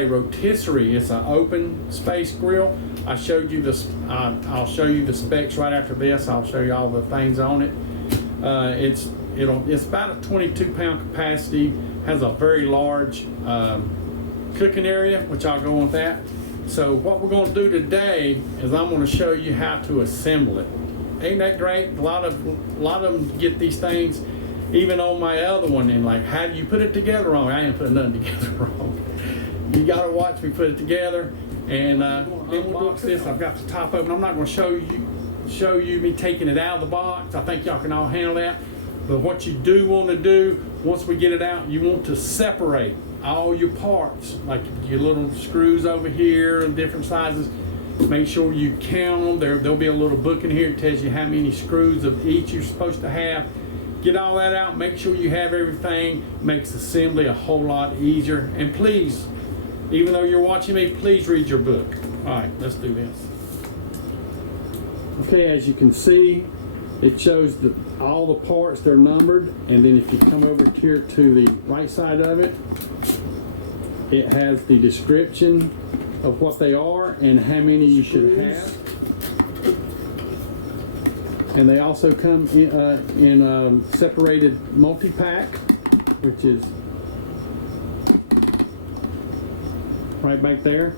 a rotisserie. It's an open space grill. I showed you this. I'll show you the specs right after this. I'll show you all the things on it. It's about a 22-pound capacity. Has a very large cooking area, which I'll go on with that. So what we're going to do today is I'm going to show you how to assemble it. Ain't that great? A lot of them get these things, even on my other one, and like, how do you put it together wrong? I ain't putting nothing together wrong. You got to watch me put it together. And then we'll box this. I've got the top open. I'm not going to show you me taking it out of the box. I think y'all can all handle that. But what you do want to do, once we get it out, you want to separate all your parts, like your little screws over here and different sizes. Make sure you count them. There'll be a little book in here that tells you how many screws of each you're supposed to have. Get all that out. Make sure you have everything. Makes assembly a whole lot easier. And please, even though you're watching me, please read your book. All right, let's do this. Okay, as you can see, it shows all the parts, they're numbered, and then if you come over here to the right side of it, it has the description of what they are and how many you should have. And they also come in a separated multi-pack, which is right back there.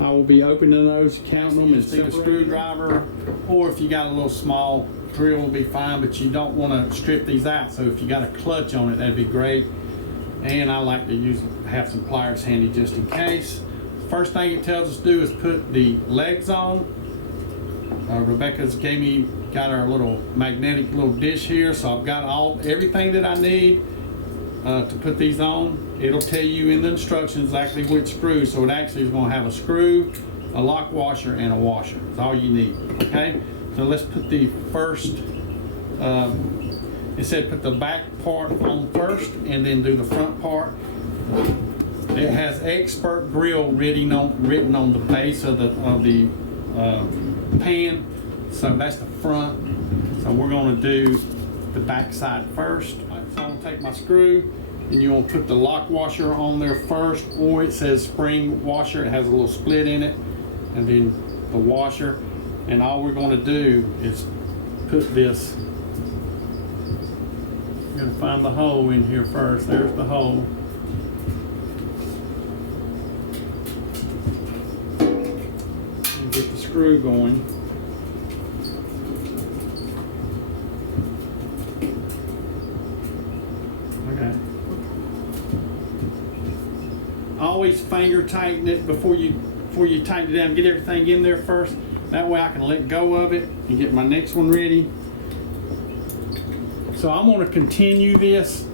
I will be opening those, counting them, and see the screwdriver, or if you got a little small drill will be fine, but you don't want to strip these out. So if you got a clutch on it, that'd be great. And I like to have some pliers handy just in case. First thing it tells us to do is put the legs on. Rebecca's got our little magnetic little dish here, so I've got everything that I need to put these on. It'll tell you in the instructions exactly which screw, so it actually is going to have a screw, a lock washer, and a washer. That's all you need, okay? So let's put the first, it said put the back part on first and then do the front part. It has Expert Grill written on the base of the pan, so that's the front. So we're going to do the back side first. So I'm going to take my screw, and you want to put the lock washer on there first, or it says spring washer. It has a little split in it, and then the washer. And all we're going to do is put this. We're going to find the hole in here first. There's the hole. And get the screw going. Okay. Always finger tighten it before you tighten it down. Get everything in there first. That way I can let go of it and get my next one ready. So I'm going to continue this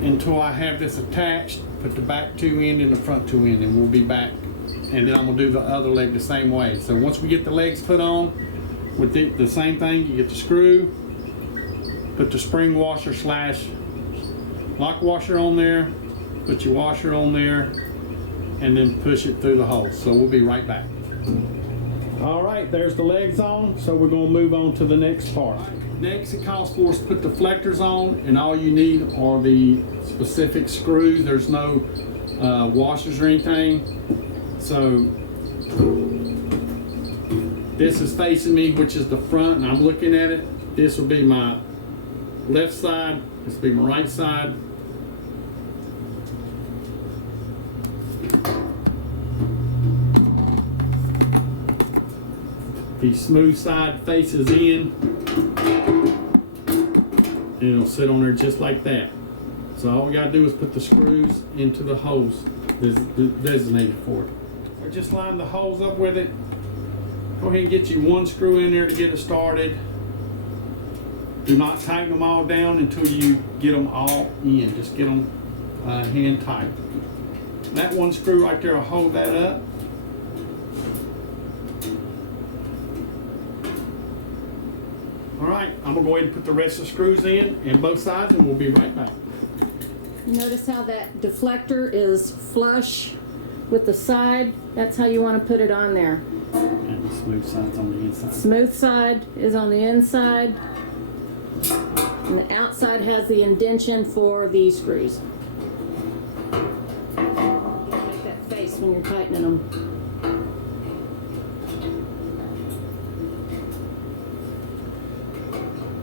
until I have this attached. Put the back two end and the front two end, and we'll be back. And then I'm going to do the other leg the same way. So once we get the legs put on, with the same thing, you get the screw, put the spring washer / lock washer on there, put your washer on there, and then push it through the hole. So we'll be right back. All right, there's the legs on, so we're going to move on to the next part. Next, it calls for us to put the deflectors on, and all you need are the specific screws. There's no washers or anything. So this is facing me, which is the front, and I'm looking at it. This will be my left side. This will be my right side. The smooth side faces in, and it'll sit on there just like that. So all we gotta do is put the screws into the holes designated for it. So just line the holes up with it. Go ahead and get you one screw in there to get it started. Do not tighten them all down until you get them all in. Just get them hand tight. That one screw right there will hold that up. All right, I'm gonna go ahead and put the rest of the screws in both sides, and we'll be right back. Notice how that deflector is flush with the side. That's how you want to put it on there. And the smooth side's on the inside. Smooth side is on the inside, and the outside has the indentation for the screws. Make that them.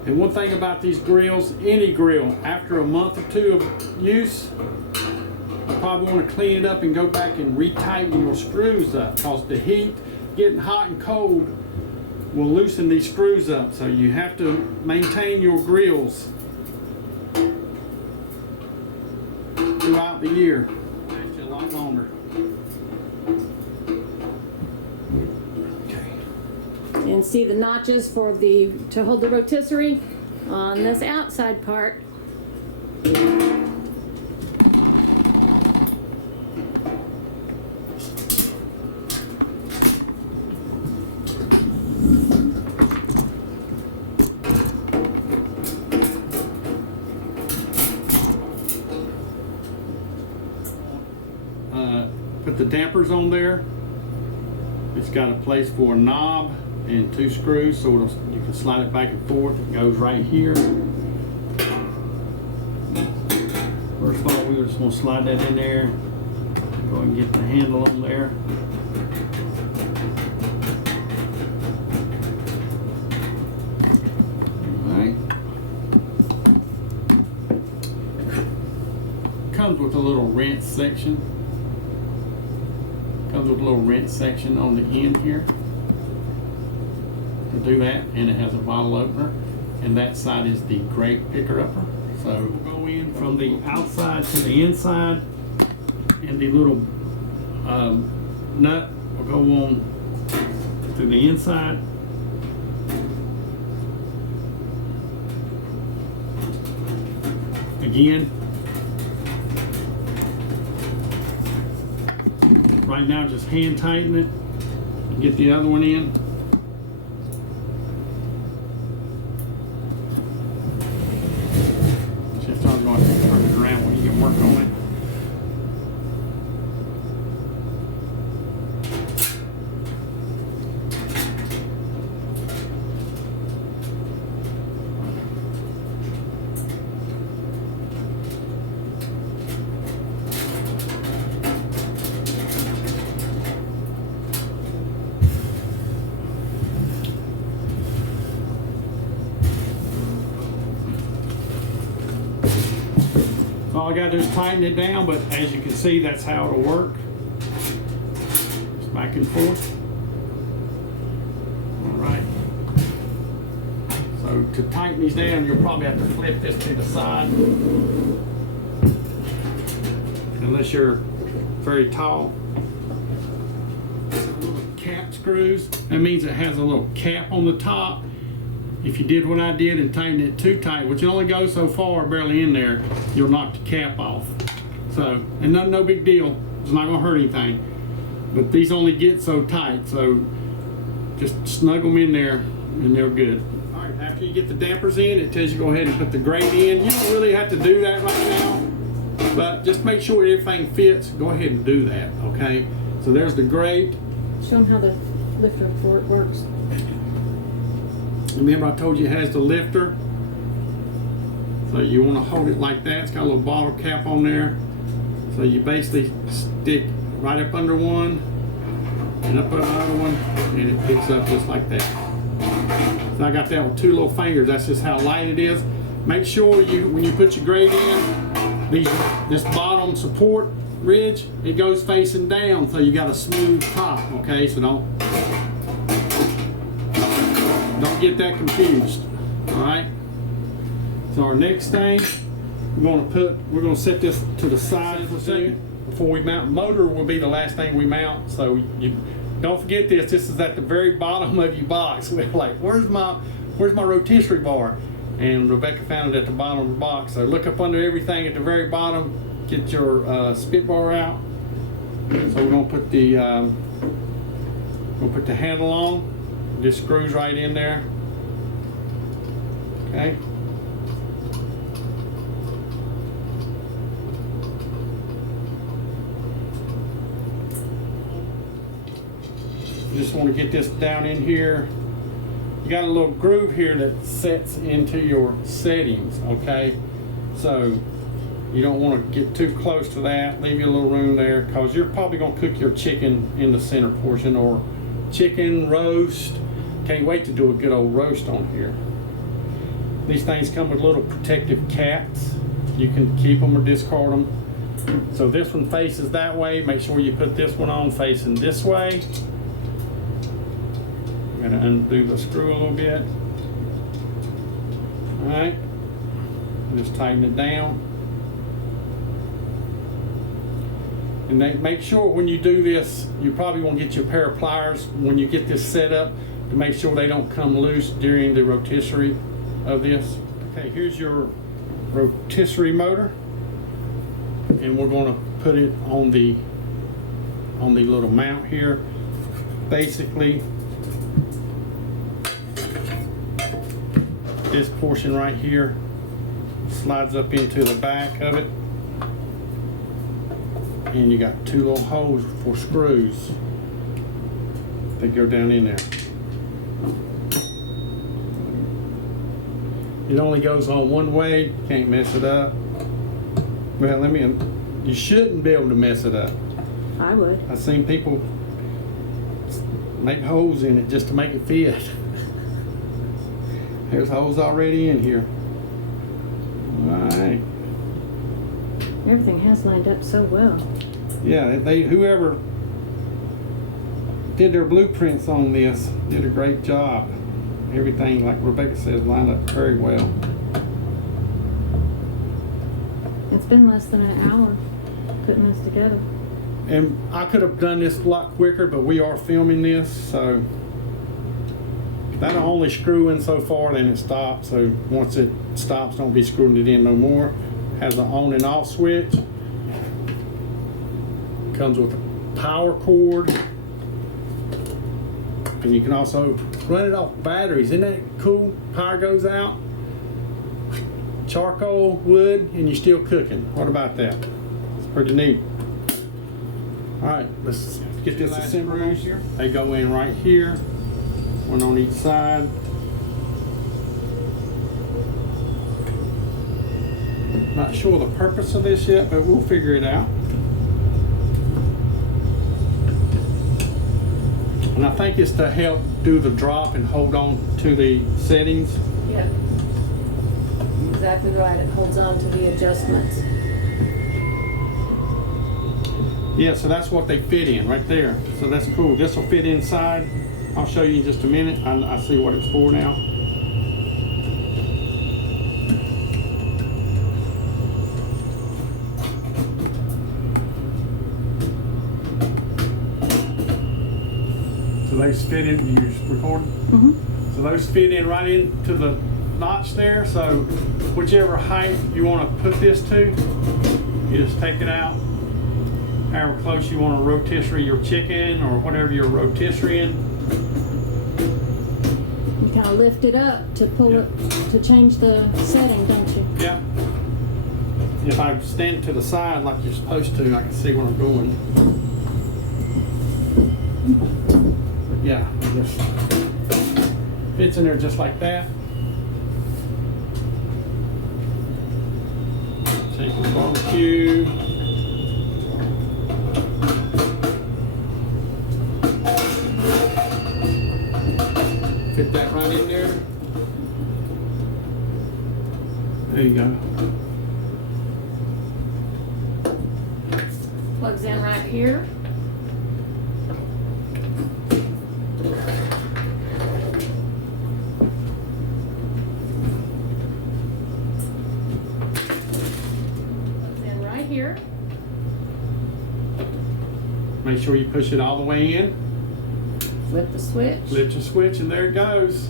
And one thing about these grills, any grill, after a month or two of use, you probably want to clean it up and go back and retighten your screws up, because the heat, getting hot and cold, will loosen these screws up. So you have to maintain your grills throughout the year. Last you a lot longer. And see the notches for to hold the rotisserie on this outside part. Put the dampers on there. It's got a place for a knob and 2 screws, so you can slide it back and forth. It goes right here. First of all, we're just going to slide that in there. Go ahead and get the handle on there. Alright. Comes with a little wrench section. Comes with a little wrench section on the end here to do that, and it has a bottle opener, and that side is the grate picker upper. So we'll go in from the outside to the inside, and the little nut will go on to the inside. Again, right now just hand tighten it and get the other one in. Just I'm going to turn it around when you can work on it. All I got to do is tighten it down, but as you can see, that's how it'll work. Just back and forth. All right. So to tighten these down, you'll probably have to flip this to the side. Unless you're very tall. Cap screws. That means it has a little cap on the top. If you did what I did and tightened it too tight, which it only goes so far, barely in there, you'll knock the cap off. So, and no big deal. It's not gonna hurt anything. But these only get so tight, so just snug them in there and they're good. All right, after you get the dampers in, it tells you go ahead and put the grate in. You don't really have to do that right now, but just make sure everything fits. Go ahead and do that, okay? So there's the grate. Show them how the lifter for it works. Remember I told you it has the lifter, so you want to hold it like that. It's got a little bottle cap on there, so you basically stick right up under one and up under the other one, and it picks up just like that. So I got that with 2 little fingers. That's just how light it is. Make sure when you put your grate in, this bottom support ridge, it goes facing down, so you got a smooth top, okay? So don't get that confused. All right. So our next thing, we're going to set this to the side for a second before we mount. Motor will be the last thing we mount. So you don't forget this. This is at the very bottom of your box. We're like, where's my rotisserie bar? And Rebecca found it at the bottom of the box. So look up under everything at the very bottom. Get your spit bar out. So we're going to put the handle on. This screws right in there. Okay. You just want to get this down in here. You got a little groove here that sets into your settings, okay? So You don't want to get too close to that. Leave you a little room there, because you're probably going to cook your chicken in the center portion, or chicken roast. Can't wait to do a good old roast on here. These things come with little protective caps. You can keep them or discard them. So this one faces that way. Make sure you put this one on facing this way. I'm going to undo the screw a little bit. Alright. Just tighten it down. And make sure when you do this, you probably want to get your pair of pliers when you get this set up to make sure they don't come loose during the rotisserie of this. Okay, here's your rotisserie motor, and we're going to put it on the little mount here. Basically, this portion right here slides up into the back of it, and you got two little holes for screws that go down in there. It only goes on one way. You can't mess it up. Well, you shouldn't be able to mess it up. I would. I've seen people make holes in it just to make it fit. There's holes already in here. Alright. Everything has lined up so well. Yeah, whoever did their blueprints on this did a great job. Everything, like Rebecca says, lined up very well. It's been less than an hour putting this together. And I could have done this a lot quicker, but we are filming this, so that'll only screw in so far, then it stops. So once it stops, don't be screwing it in no more. Has an on and off switch. Comes with a power cord. And you can also run it off batteries. Isn't that cool? Power goes out. Charcoal, wood, and you're still cooking. What about that? It's pretty neat. Alright, let's get this assembled here. They go in right here. One on each side. Not sure the purpose of this yet, but we'll figure it out. And I think it's to help do the drop and hold on to the settings. Yep. Exactly right. It holds on to the adjustments. Yeah, so that's what they fit in right there. So that's cool. This will fit inside. I'll show you in just a minute. I see what it's for now. So those fit in. You recording? Mm-hmm. So those fit in right into the notch there. So whichever height you want to put this to, you just take it out. However close you want to rotisserie your chicken or whatever you're rotisserieing. You kind of lift it up to pull it, to change the setting, don't you? Yeah. If I stand to the side like you're supposed to, I can see where I'm going. But yeah, it just fits in there just like that. Take the barbecue. Fit that right in there. There you go. Plugs in right here. Plugs in right here. Make sure you push it all the way in. Flip the switch. Flip your switch and there it goes.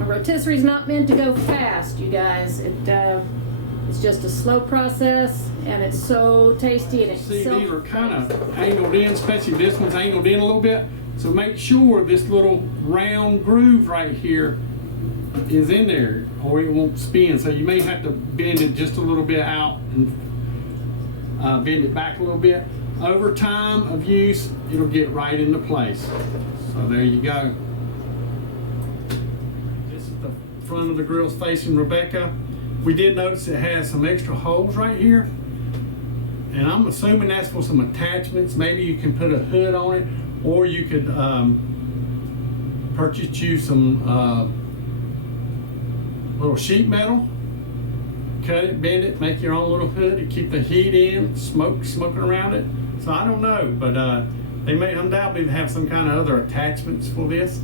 A rotisserie is not meant to go fast, you guys. It's just a slow process, and it's so tasty and it's See, so these are kind of angled in, especially this one's angled in a little bit. So make sure this little round groove right here is in there, or it won't spin. So you may have to bend it just a little bit out and bend it back a little bit. Over time of use, it'll get right into place. So there you go. This is the front of the grill's facing Rebecca. We did notice it has some extra holes right here, and I'm assuming that's for some attachments. Maybe you can put a hood on it, or you could purchase you some little sheet metal, cut it, bend it, make your own little hood to keep the heat in, smoking around it. So I don't know, but they may undoubtedly have some kind of other attachments for this,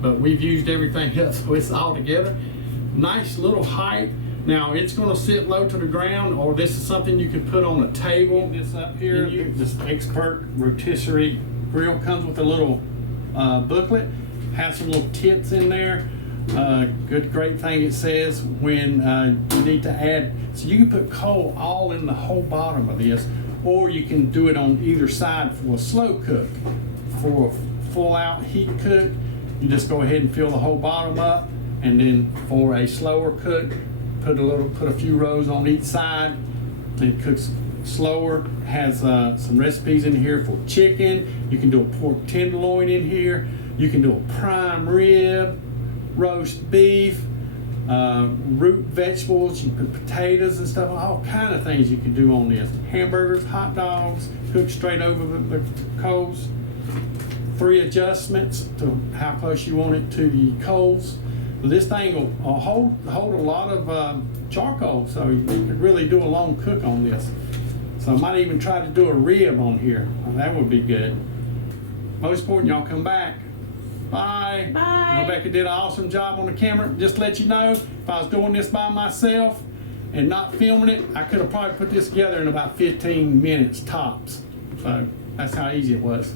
but we've used everything else, so it's all together. Nice little height. Now it's going to sit low to the ground, or this is something you could put on a table. This up here, this Expert Rotisserie grill comes with a little booklet, has some little tips in there. Great thing it says when you need to add, so you can put coal all in the whole bottom of this, or you can do it on either side for a slow cook. For a full out heat cook, you just go ahead and fill the whole bottom up, and then for a slower cook, put a few rows on each side, and it cooks slower. Has some recipes in here for chicken. You can do a pork tenderloin in here. You can do a prime rib, roast beef, root vegetables. You can put potatoes and stuff. All kind of things you can do on this. Hamburgers, hot dogs, cooked straight over the coals. Free adjustments to how close you want it to the coals. So this thing will hold a lot of charcoal, so you could really do a long cook on this. So I might even try to do a rib on here. That would be good. Most important, y'all come back. Bye. Bye. Rebecca did an awesome job on the camera. Just to let you know, if I was doing this by myself and not filming it, I could have probably put this together in about 15 minutes tops. So that's how easy it was.